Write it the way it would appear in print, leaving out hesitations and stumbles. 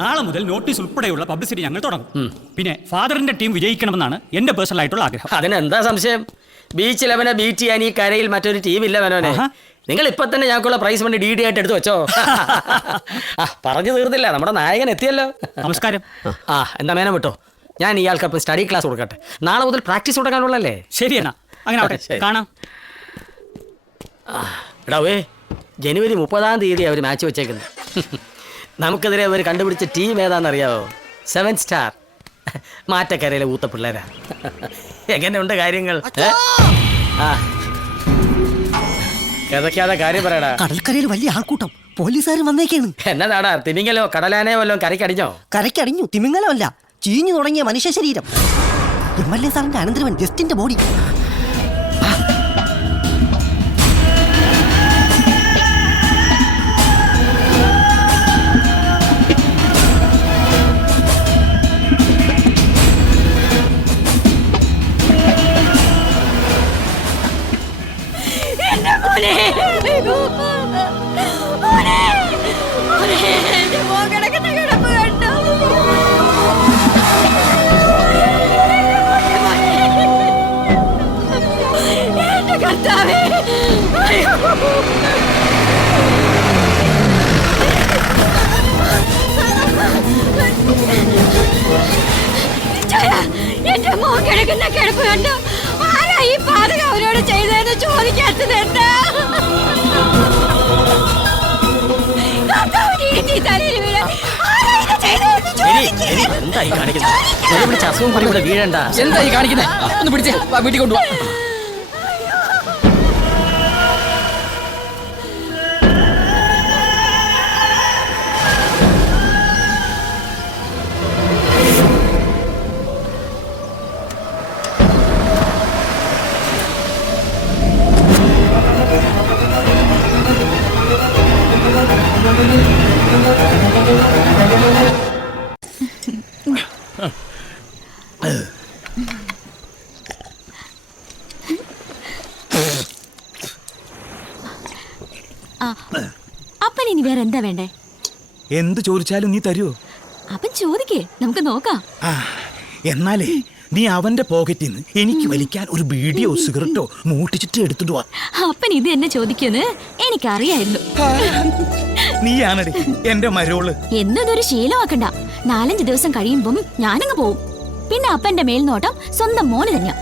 നാളെ മുതൽ നോട്ടീസ് ഉൾപ്പെടെയുള്ള പബ്ലിസിറ്റി ഞങ്ങൾ തുടങ്ങും. പിന്നെ ഫാദറിന്റെ ടീം വിജയിക്കണമെന്നാണ് എന്റെ പേഴ്സണൽ ആയിട്ടുള്ള ആഗ്രഹം. അതിനെന്താ സംശയം? ബീച്ച് 11 ബീറ്റ് ചെയ്യാൻ ഈ കരയിൽ മറ്റൊരു ടീമില്ല മനോനെ. നിങ്ങൾ ഇപ്പൊ തന്നെ ഞങ്ങൾക്കുള്ള പ്രൈസ് ഫണ്ട് DD ആയിട്ട് എടുത്തു വെച്ചോ. പറഞ്ഞു തീർന്നില്ല, നമ്മുടെ നായകൻ എത്തിയല്ലോ. നമസ്കാരം. എന്താ മേനം വിട്ടോ, ഞാൻ ഇയാൾക്കപ്പം സ്റ്റഡി ക്ലാസ് കൊടുക്കട്ടെ. നാളെ മുതൽ പ്രാക്ടീസ് തുടങ്ങാനുള്ളല്ലേ? ശരി എന്നാ അങ്ങനെ ആവട്ടെ. കാണാം. എടാവേ, ജനുവരി 30-ാം തീയതി അവർ മാച്ച് വെച്ചേക്കുന്നത്. നമുക്കെതിരെ അവർ കണ്ടുപിടിച്ച ടീം ഏതാണെന്നറിയാവോ? 7 സ്റ്റാർ മാറ്റക്കരയിലെ ഊത്ത പിള്ളേരാ. എങ്ങനെയുണ്ട് കാര്യങ്ങൾ? ഏതൊക്കെയാ കാര്യം പറയടാ. കടൽക്കരയിൽ വലിയ ആൾക്കൂട്ടം, പോലീസുകാരും വന്നേക്കാണ്. എന്നതാടാ, തിമിങ്ങലോ കടലാനയോ വല്ലോ കരയ്ക്കടിഞ്ഞോ? കരയ്ക്കടിഞ്ഞു, തിമിങ്ങലമല്ല, ചീഞ്ഞു തുടങ്ങിയ മനുഷ്യ ശരീരം. MLA സാറിന്റെ അനന്തരവൻ ജസ്റ്റിന്റെ ബോഡി. എന്റെ മോൻ കിടക്കുന്ന കിടപ്പ് കണ്ടു. ആരാ ഈ പാതക അവരോട് ചെയ്തതെന്ന് ചോദിക്കാത്തത് എന്താ? എന്തായി കാണിക്കുന്നത്? വീഴണ്ട. എന്തായി കാണിക്കുന്നത്? ഒന്ന് പിടിച്ചേ, വീട്ടിൽ കൊണ്ടുപോവാ. അപ്പൻ ഇനി വേറെ എന്താ വേണ്ടേ? എന്ത് ചോദിച്ചാലും നീ തരുമോ? അപ്പൻ ചോദിക്കേ, നമുക്ക് നോക്കാം. എന്നാലേ നീ അവന്റെ പോക്കറ്റിൽ നിന്ന് എനിക്ക് വലിക്കാൻ ഒരു ബീഡിയോ സിഗരറ്റോ മൂട്ടിച്ചിട്ട് എടുത്തിട്ട് വാ. അപ്പൻ ഇത് എന്നെ ചോദിക്കുന്ന് എനിക്കറിയായിരുന്നു. നീയാണടി എന്റെ മരോള്. എന്നതൊരു ശീലമാക്കണ്ട. 4-5 ദിവസം കഴിയുമ്പം ഞാനങ്ങ് പോവും. പിന്നെ അപ്പന്റെ മേൽനോട്ടം സ്വന്തം മോന് തന്നെയാ.